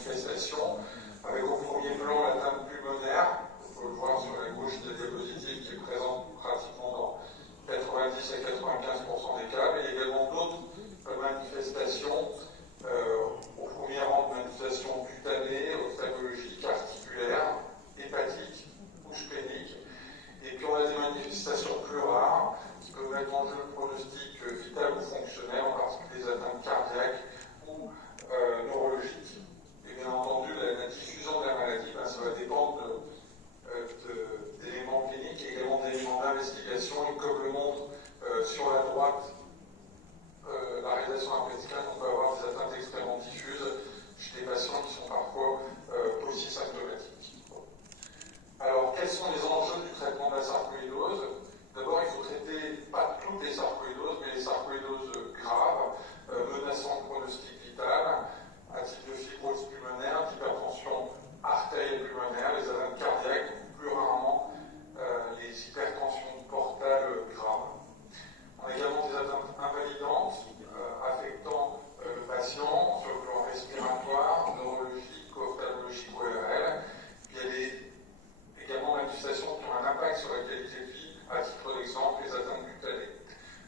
manifestations, avec au premier plan l'atteinte pulmonaire, on peut le voir sur la gauche de la diapositive, qui est présente pratiquement dans 90 à 95% des cas, mais également d'autres manifestations, au premier rang de manifestations cutanées, ophtalmologiques, articulaires, hépatiques ou spléniques. Et puis on a des manifestations plus rares qui peuvent mettre en jeu le pronostic vital ou fonctionnel, en particulier les atteintes cardiaques ou neurologiques. Et bien entendu, la diffusion de la maladie, ça va dépendre d'éléments cliniques et également d'éléments d'investigation. Et comme le montre sur la droite la réalisation herméticale, on peut avoir des atteintes extrêmement diffuses chez des patients qui sont parfois polysymptomatiques. Alors, quels sont les enjeux du traitement de la sarcoïdose? D'abord, il faut traiter pas toutes les sarcoïdoses, mais les sarcoïdoses graves, menaçant le pronostic vital, à type de fibrose pulmonaire, d'hypertension artérielle pulmonaire, les atteintes cardiaques, plus rarement les hypertensions portales graves. On a également des atteintes invalidantes affectant le patient sur le plan respiratoire, neurologique, ophtalmologique ou ORL. Puis il y a également manifestations qui ont un impact sur la qualité de vie, à titre d'exemple les atteintes cutanées.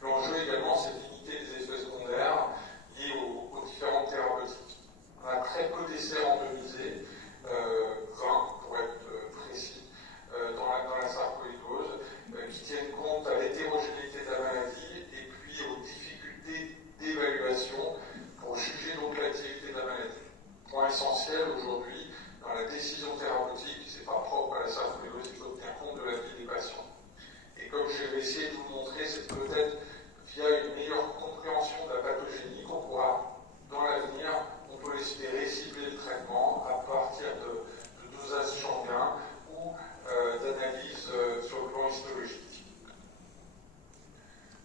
L'enjeu également, c'est de limiter les effets secondaires liés aux différentes thérapeutiques. On a très peu d'essais randomisés, 20 pour être précis, dans la sarcoïdose, qui tiennent compte à l'hétérogénéité de la maladie et puis aux difficultés d'évaluation pour juger donc l'activité de la maladie. Point essentiel aujourd'hui dans la décision thérapeutique, c'est pas propre à la sarcoïdose, il faut tenir compte de la vie des patients. Et comme je vais essayer de vous le montrer, c'est peut-être via une meilleure compréhension de la pathogénie qu'on pourra, dans l'avenir, on peut espérer cibler le traitement à partir de dosages sanguins ou d'analyses sur le plan histologique.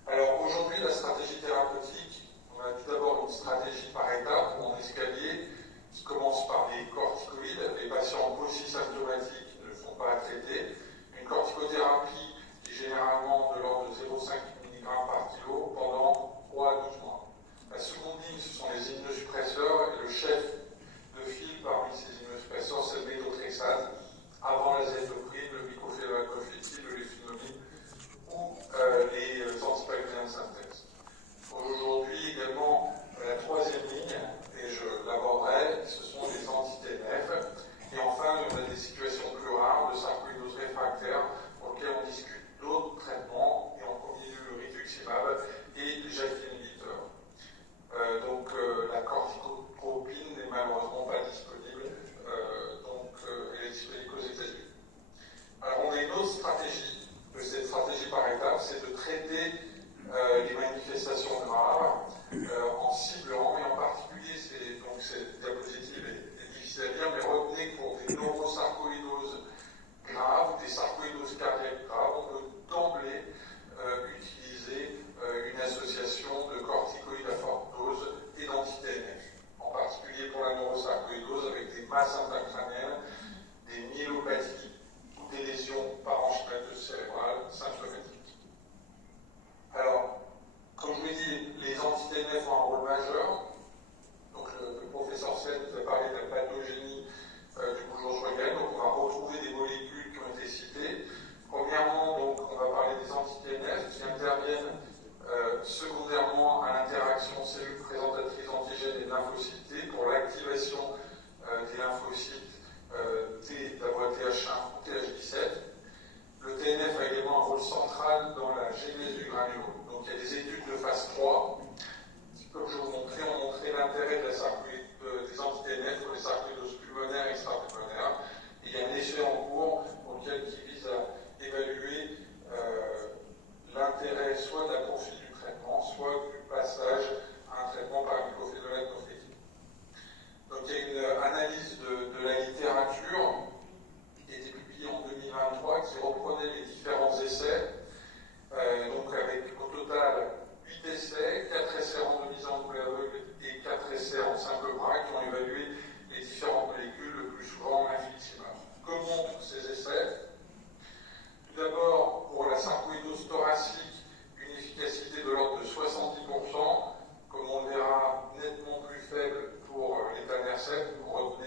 Alors aujourd'hui, la stratégie thérapeutique, on a tout d'abord une stratégie par étapes ou en escalier, qui commence par les corticoïdes. Les patients polysymptomatiques ne sont pas à traiter. Une corticothérapie qui est généralement de l'ordre de 0,5 mg par kilo pendant 3 à 12 mois. La seconde ligne, ce sont les immunosuppresseurs, et le chef de file parmi ces immunosuppresseurs, c'est le méthotrexate, avant l'azathioprine, le mycophénolactone, le léfunomide ou les antipaludiens de synthèse. Aujourd'hui également, la troisième ligne, et je l'aborderai, ce sont les anti-TNF. Et enfin, on a des situations plus rares de sarcoïdose réfractaire pour lesquelles on discute d'autres traitements, et en premier lieu le rituximab et les JAK inhibiteurs. Donc la corticotropine n'est malheureusement pas disponible, elle est disponible qu'aux États-Unis. Alors on a une autre stratégie de cette stratégie par étapes, c'est de traiter les manifestations graves en ciblant, et en particulier, cette diapositive est difficile à lire, mais retenez que pour des neurosarcoïdoses graves, des sarcoïdoses cardiaques graves, on peut d'emblée utiliser une association de corticoïdes à forte dose et d'anti-TNF, en particulier pour la neurosarcoïdose avec des masses intracrâniennes, des myélopathies ou des lésions parenchymateuses cérébrales symptomatiques. Alors, comme je vous l'ai dit, les anti-TNF ont un rôle majeur. Donc le professeur Sen nous a parlé de la pathogénie du Bujold-Schweigen. Donc on va retrouver des molécules qui ont été citées. Premièrement, donc, on va parler des anti-TNF qui interviennent secondairement à l'interaction cellules présentatrices antigènes et lymphocytes T pour l'activation des lymphocytes T, d'abord TH1 ou TH17. Le TNF a également un rôle central dans la genèse du granulome. Donc il y a des études de phase 3 qui, comme je vous montrais, ont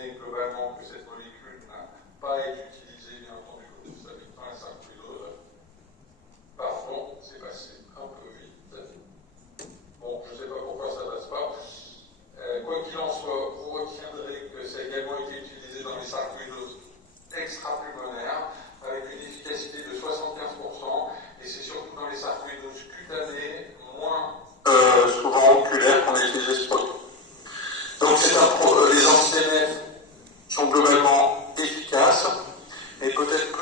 donné globalement que cette molécule n'a pas été utilisée, bien entendu, comme vous savez, dans la sarcoïdose. Pardon, c'est passé un peu vite. Bon, je ne sais pas pourquoi ça ne passe pas. Quoi qu'il en soit, vous retiendrez que ça a également été utilisé dans les sarcoïdoses extrapulmonaires, avec une efficacité de 75%, et c'est surtout dans les sarcoïdoses cutanées, moins souvent oculaires, qu'on a utilisé ce produit. Donc les anti-TNF sont globalement efficaces, et peut-être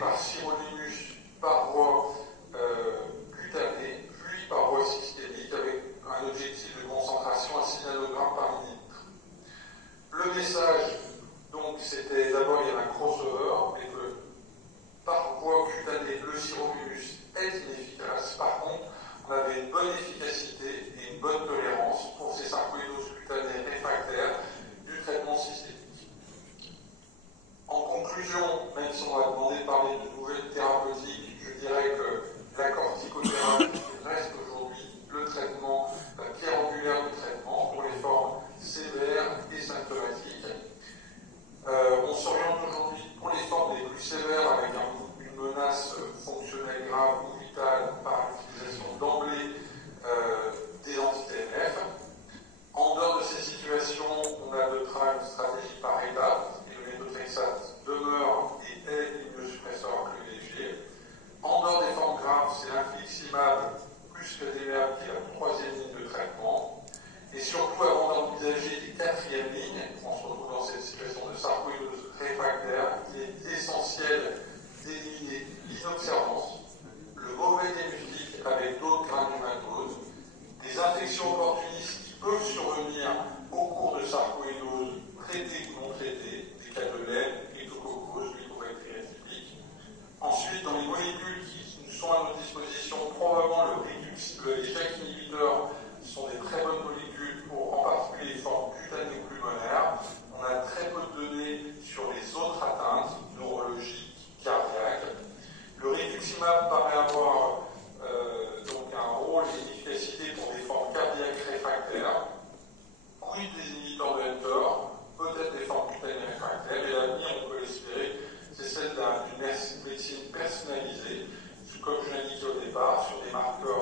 par sirolimus par voie cutanée, puis par voie systémique, avec un objectif de concentration à 6 nanogrammes par millilitre. Le message, donc, c'était d'abord, il y avait un crossover, mais que par voie cutanée, le sirolimus est inefficace. Par contre, on avait une bonne efficacité et une bonne tolérance pour ces sarcoïdoses cutanées réfractaires du traitement systémique. En conclusion, même si on va demander de parler de nouvelles thérapeutiques, je dirais que la corticothérapie reste aujourd'hui le traitement, la pierre angulaire du traitement pour les formes sévères et symptomatiques. On s'oriente aujourd'hui pour les formes les plus sévères avec une menace fonctionnelle grave ou vitale par l'utilisation d'emblée des anti-TNF. En dehors de ces situations, on adoptera une stratégie par étapes. Le méthotrexate demeure et est l'immunosuppresseur privilégié. En dehors des formes graves, c'est l'infliximab plus le DVA qui est la troisième ligne de traitement. Et surtout, avant d'envisager des quatrièmes lignes, on se retrouve dans cette situation de sarcoïdose réfractaire, il est essentiel d'éliminer l'inobservance, le mauvais diagnostic avec d'autres granulomatoses, des infections opportunistes qui peuvent survenir au cours de sarcoïdose traitée ou non traitée, des cas de lait, éctococose, mycobactéries atypiques. Ensuite, dans les molécules qui sont à notre disposition, probablement les JAK inhibiteurs sont des très bonnes molécules pour en particulier les formes cutanées ou pulmonaires. On a très peu de données sur les autres atteintes neurologiques, cardiaques. Le rituximab paraît avoir donc un rôle et une efficacité pour des formes cardiaques réfractaires. Quid des inhibiteurs de mTOR, peut-être des formes cutanées réfractaires, et l'avenir, on peut l'espérer, c'est celle d'une médecine personnalisée, comme je l'ai dit au départ, sur des marqueurs